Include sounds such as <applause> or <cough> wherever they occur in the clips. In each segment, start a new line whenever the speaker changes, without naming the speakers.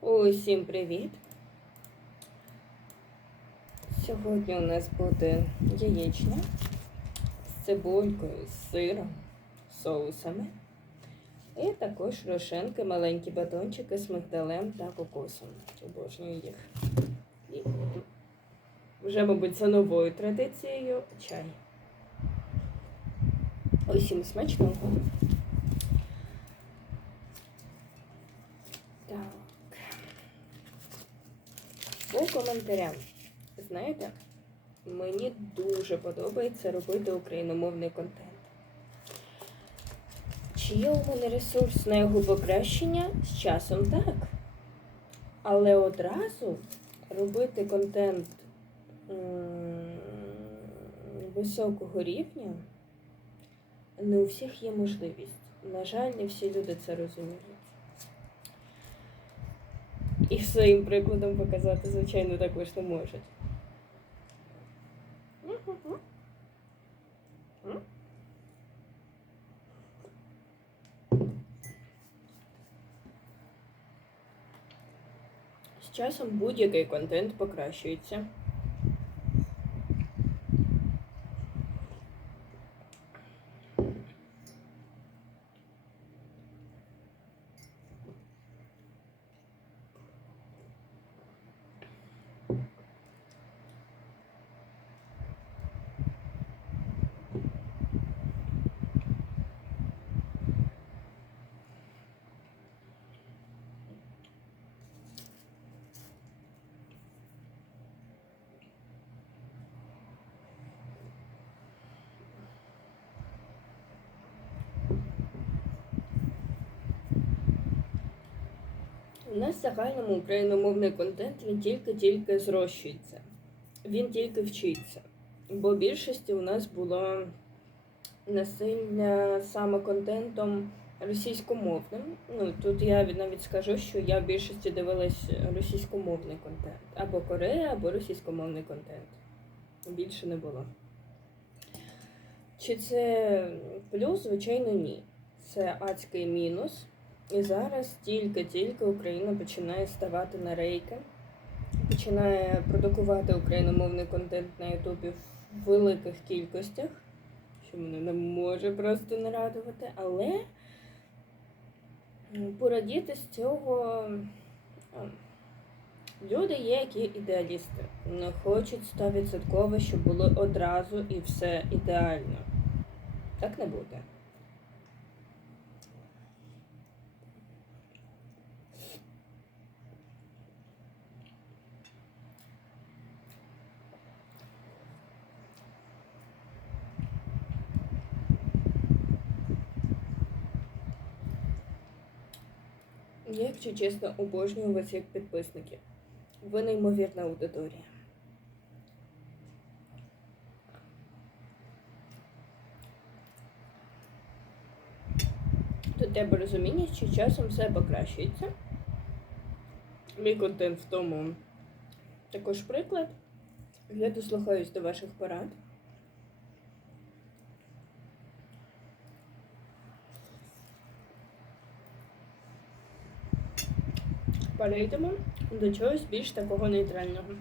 Усім привіт! Сьогодні у нас буде яєчня з цибулькою, з сиром, соусами. І також рошенки, маленькі батончики з мигдалем та кокосом. Обожнюю їх. І вже, мабуть, за новою традицією чай. Усім смачного. Так. По коментарям. Знаєте, мені дуже подобається робити україномовний контент. Чи є у мене ресурс на його покращення? З часом так. Але одразу робити контент високого рівня не у всіх є можливість. На жаль, не всі люди це розуміють. І своїм прикладом показати, звичайно, також не можуть. З часом будь-який контент покращується. У нас в загальному україномовний контент він тільки-тільки зрощується. Він тільки вчиться. Бо більшості у нас було насилля саме контентом російськомовним. Ну тут я навіть скажу, що я в більшості дивилась російськомовний контент. Або Корея, або російськомовний контент. Більше не було. Чи це плюс? Звичайно, ні. Це адський мінус. І зараз тільки-тільки Україна починає ставати на рейки, починає продукувати україномовний контент на Ютубі в великих кількостях, що мене не може просто не радувати, але порадіти з цього люди є, які ідеалісти. Не хочуть 100%, щоб було одразу і все ідеально. Так не буде. Я, якщо чесно, обожнюю вас як підписники. Ви неймовірна аудиторія. Тут треба розуміння, що часом все покращується. Мій контент в тому також приклад. Я дослухаюсь до ваших порад. Перейдемо до чогось більш такого нейтрального.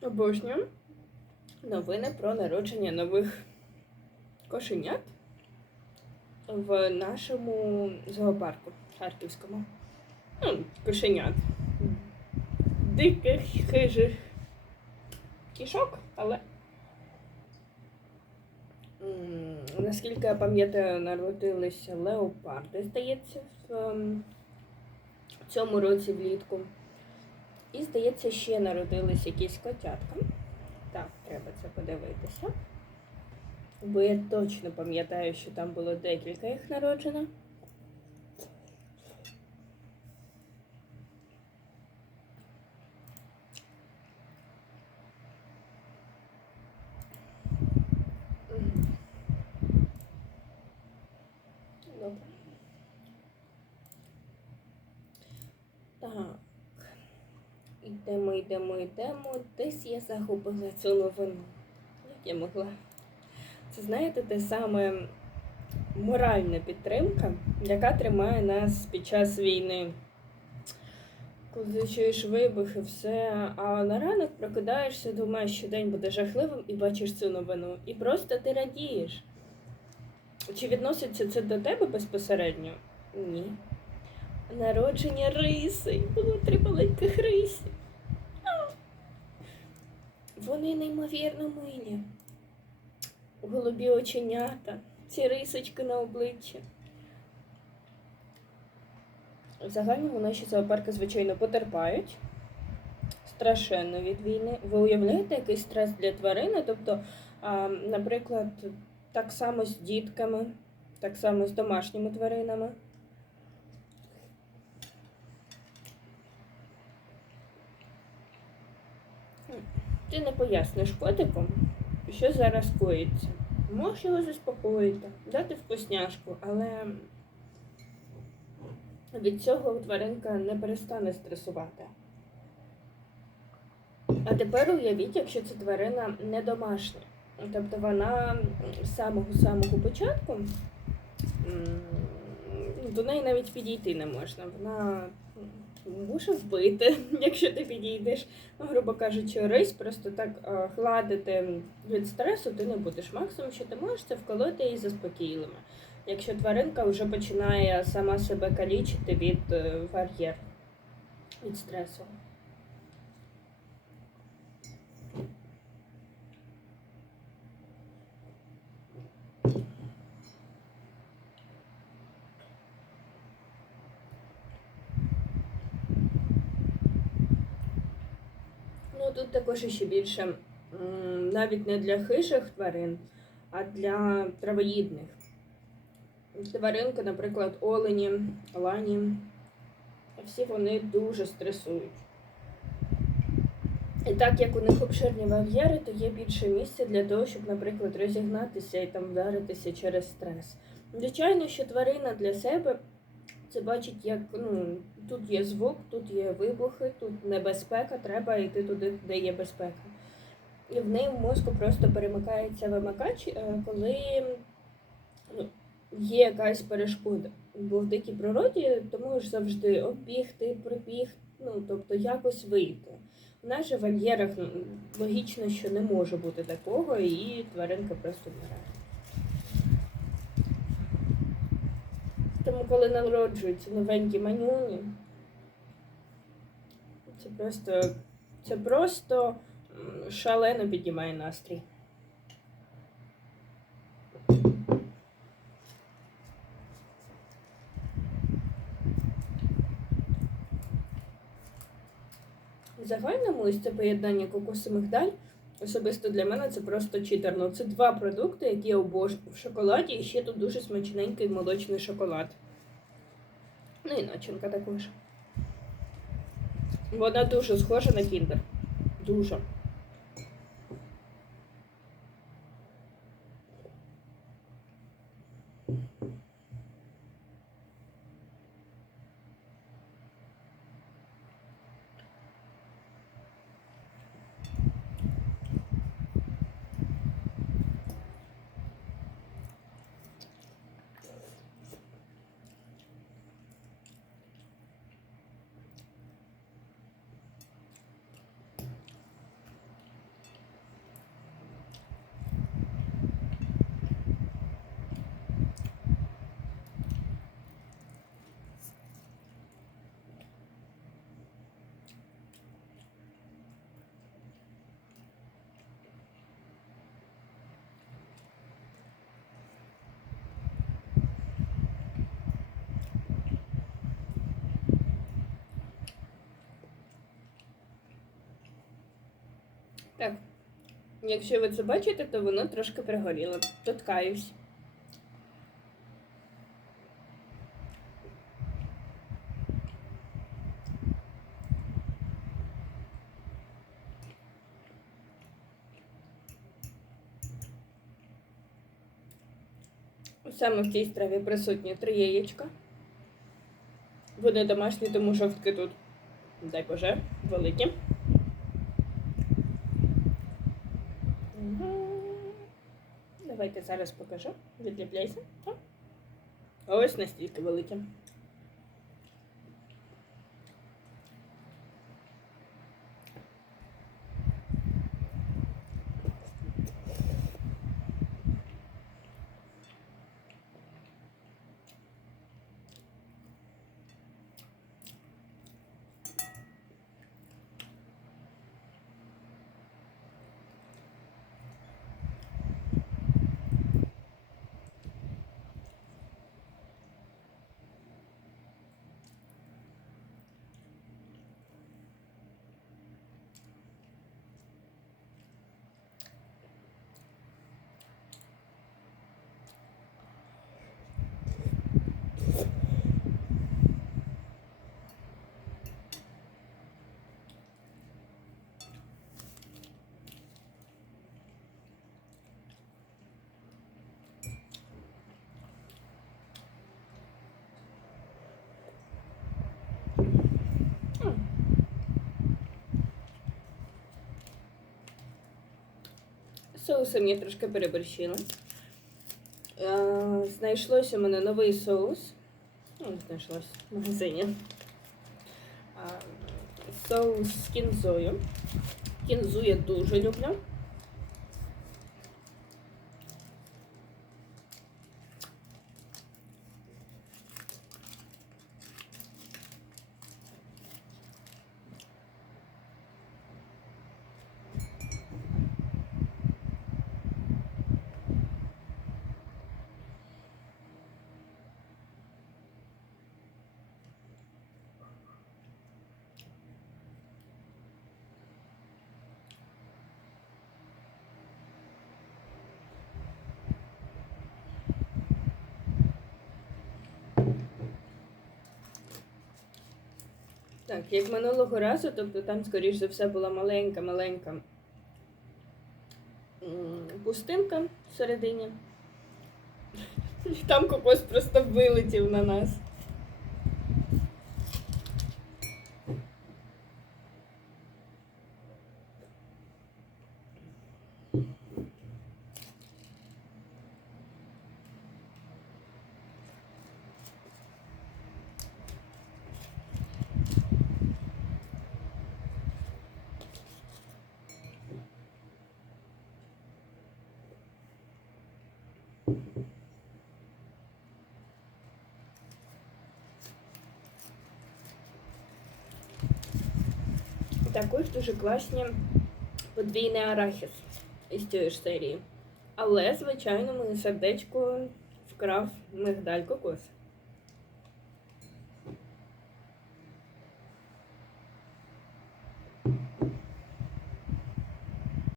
Обожнюю новини про народження нових кошенят в нашому зоопарку харківському. Ну, кошенят. Диких хижих кішок, але. Наскільки я пам'ятаю, народилися леопарди, здається, в ем, цьому році влітку. І, здається, ще народились якісь котятка. Так, треба це подивитися. Бо я точно пам'ятаю, що там було декілька їх народжено. Йдемо, йдемо, йдемо. Десь я загубила цю новину. Як я могла? Це знаєте, те саме моральна підтримка, яка тримає нас під час війни. Коли чуєш вибухи, все, а на ранок прокидаєшся, думаєш, що день буде жахливим і бачиш цю новину. І просто ти радієш. Чи відноситься це до тебе безпосередньо? Ні. Народження риси. Було три маленьких риси. Вони неймовірно милі. Голубі оченята, ці рисочки на обличчі. В загальному наші зоопарки, звичайно, потерпають страшенно від війни. Ви уявляєте, який стрес для тварини? Тобто, а, наприклад, так само з дітками, так само з домашніми тваринами. Ти не поясниш котику, що зараз коїться. Можеш його заспокоїти, дати вкусняшку, але від цього тваринка не перестане стресувати. А тепер уявіть, якщо ця тварина не домашня. Тобто вона з самого-самого початку до неї навіть підійти не можна. Вона м, може вбити, якщо ти підійдеш. Ну, грубо кажучи, рись просто так е, гладити від стресу ти не будеш. Максимум, що ти можеш, це вколоти її заспокійливо. Якщо тваринка вже починає сама себе калічити від вар'єр, бар'єр, від стресу. Ну тут також ще більше навіть не для хижих тварин, а для травоїдних. Тваринки, наприклад, олені, лані, всі вони дуже стресують. І так як у них обширні вольєри, то є більше місця для того, щоб, наприклад, розігнатися і там вдаритися через стрес. Звичайно, що тварина для себе це бачить, як ну, тут є звук, тут є вибухи, тут небезпека, треба йти туди, де є безпека. І в неї в мозку просто перемикається вимикач, е, коли ну, є якась перешкода. Бо в дикій природі ти можеш завжди оббігти, прибіг, ну тобто якось вийти. В нас же в вольєрах ну, логічно, що не може бути такого, і тваринка просто вмирає. Тому коли народжуються новенькі манюні, це просто, це просто шалено піднімає настрій. В загальному ось це поєднання кокос мигдаль. Особисто для мене це просто читерно. Це два продукти, які я обожнюю в шоколаді, і ще тут дуже смачненький молочний шоколад. Ну і начинка також. Вона дуже схожа на кіндер. Дуже. Так. Якщо ви це бачите, то воно трошки пригоріло. Тут каюсь. Саме в цій страві присутні три яєчка. Вони домашні, тому жовтки тут, дай Боже, великі. Давайте зараз покажу. Відліпляйся. Ось настільки велике. Соусом я трошки переборщила. Е, Знайшлося у мене новий соус. Ну, знайшлось в магазині. А, Соус з кінзою. Кінзу я дуже люблю. Так, як минулого разу, тобто там, скоріш за все, була маленька-маленька пустинка всередині. <laughs> І там кокос просто вилетів на нас. Також дуже класні подвійний арахіс із цієї ж серії. Але, звичайно, моє сердечко вкрав мигдаль кокос.